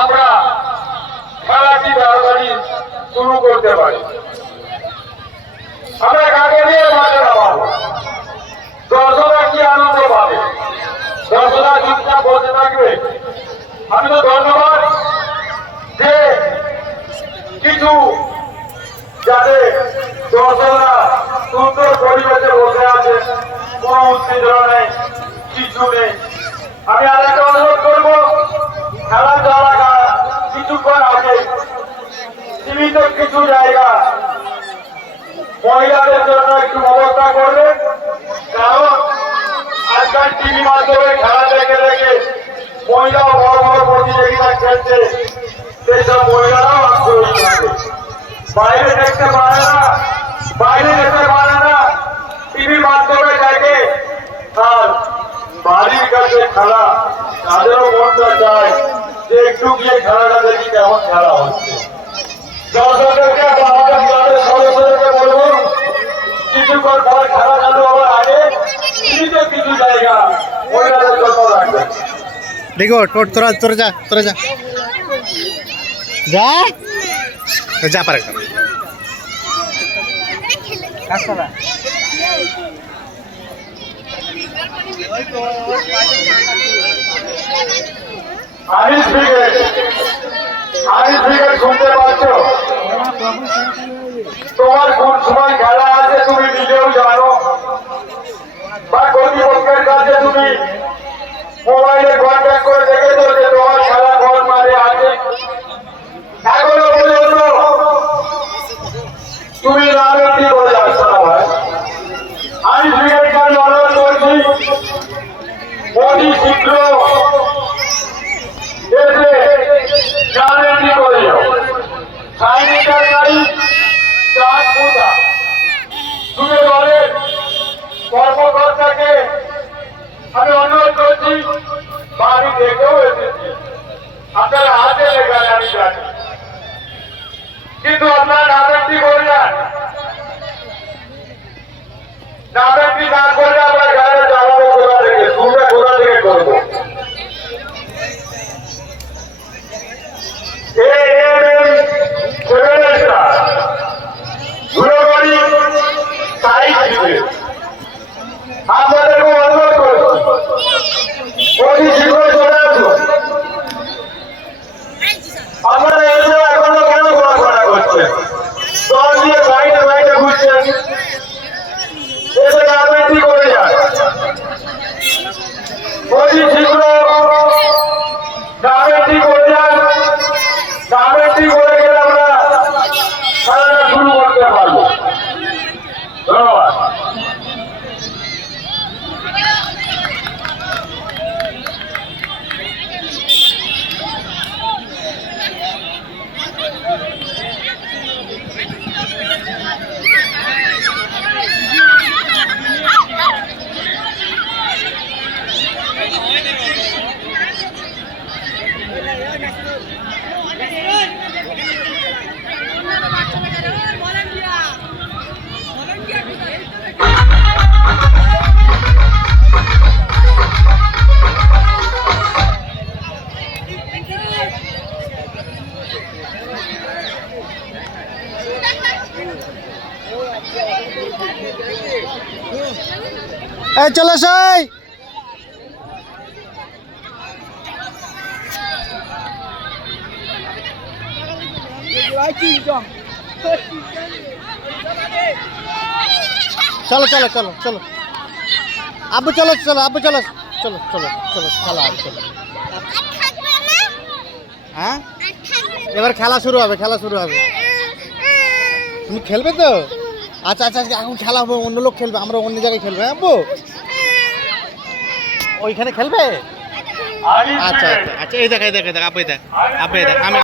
আমরা খেলাটি তাড়াতাড়ি শুরু করতে পারি। আমরা কাকে নিয়ে মাঠে নামাবো? দর্শকরা কি আনন্দ পাবে? দর্শকরা চুপচাপ বসে থাকবে? আমি তো ধন্যবাদ যে কিছু যাতে দর্শকরা সুন্দর পরিবেশে বসে আছে, কোন উত্তেজনা নেই, কিছু নেই। আমি আরেকটা অনুরোধ করবো, খেলা চলা কিছুক্ষণ আগে সীমিত কিছু জায়গা মহিলাদের জন্য একটু ব্যবস্থা করবে, কারণ আজকাল টিভি মাধ্যমে খেলা দেখে দেখে মহিলা বড় বড় প্রতিযোগিতা খেলছে, সেই সব মহিলারাও আগ্রহী থাকে। বাইরে দেখতে পারে না, টিভি মাধ্যমে দেখে, আর বাড়ির কাছে খেলা তাদেরও মনটা চায় যে একটু গিয়ে খেলাটা দেখি কেমন খেলা হচ্ছে। দর্শকদেরকে আমাদের দলের সদস্যদেরকে বলবো, কিছুক্ষণ পর খেলা চালু হওয়ার আগে কিছু জায়গা মহিলাদের জন্য রাখবেন। তোরা যা পারে আনিস ব্রিগেড শুনতে পাচ্ছ? তোমার কোন সময় খেলা আছে তুমি নিজেও জানো, বা কর্তৃপক্ষের কাছে তুমি মোবাইলে কন্ট্যাক্ট করে দেখেছো যে তোমার খেলা কোন মাঠে আছে? এখনো পর্যন্ত তুমি রাজনীতি করে যাচ্ছ না ভাই। আনিস ব্রিগেডকে আমি অনুরোধ করছি, অতি শীঘ্র এসে রাজনীতি করে যাও। সাইনিটার গাড়ি চার পূজা দুটো দলের কর্মকর্তাকে আমি অনুরোধ করছি, বাড়ি দেখেও এসেছি, আপনার হাতে লেখায় আমি জানি, কিন্তু আপনার নামেরটি করে যান। নামেরটি না করলে আমরা গাড়ি চালাবো কোথা থেকে, শুনলে কোথা থেকে করবো? আপনাদেরকে অনুরোধ করবো, অতি শীঘ্র চলে আসুন। আপনারা এসে এখনো কেন ঘোরাফেরা করছেন? দল দিয়ে বাইরে ঘুরছেন, এসে রাজনীতি করে যান। অতি শীঘ্র রাজনীতি করে যান। রাজনীতি করে গেলে আমরা খেলাটা শুরু করতে পারবো। ধন্যবাদ। চলে যাই। চলো আব্বু চলো খেলা চলো। হ্যাঁ, এবার খেলা শুরু হবে। তুমি খেলবে তো? আচ্ছা এখন খেলা হবে, অন্য লোক খেলবে, আমরা অন্য জায়গায় খেলবে। হ্যাঁ আব্বু, ওইখানে খেলবে? আচ্ছা এই দেখ আব্বু, দেখ আমি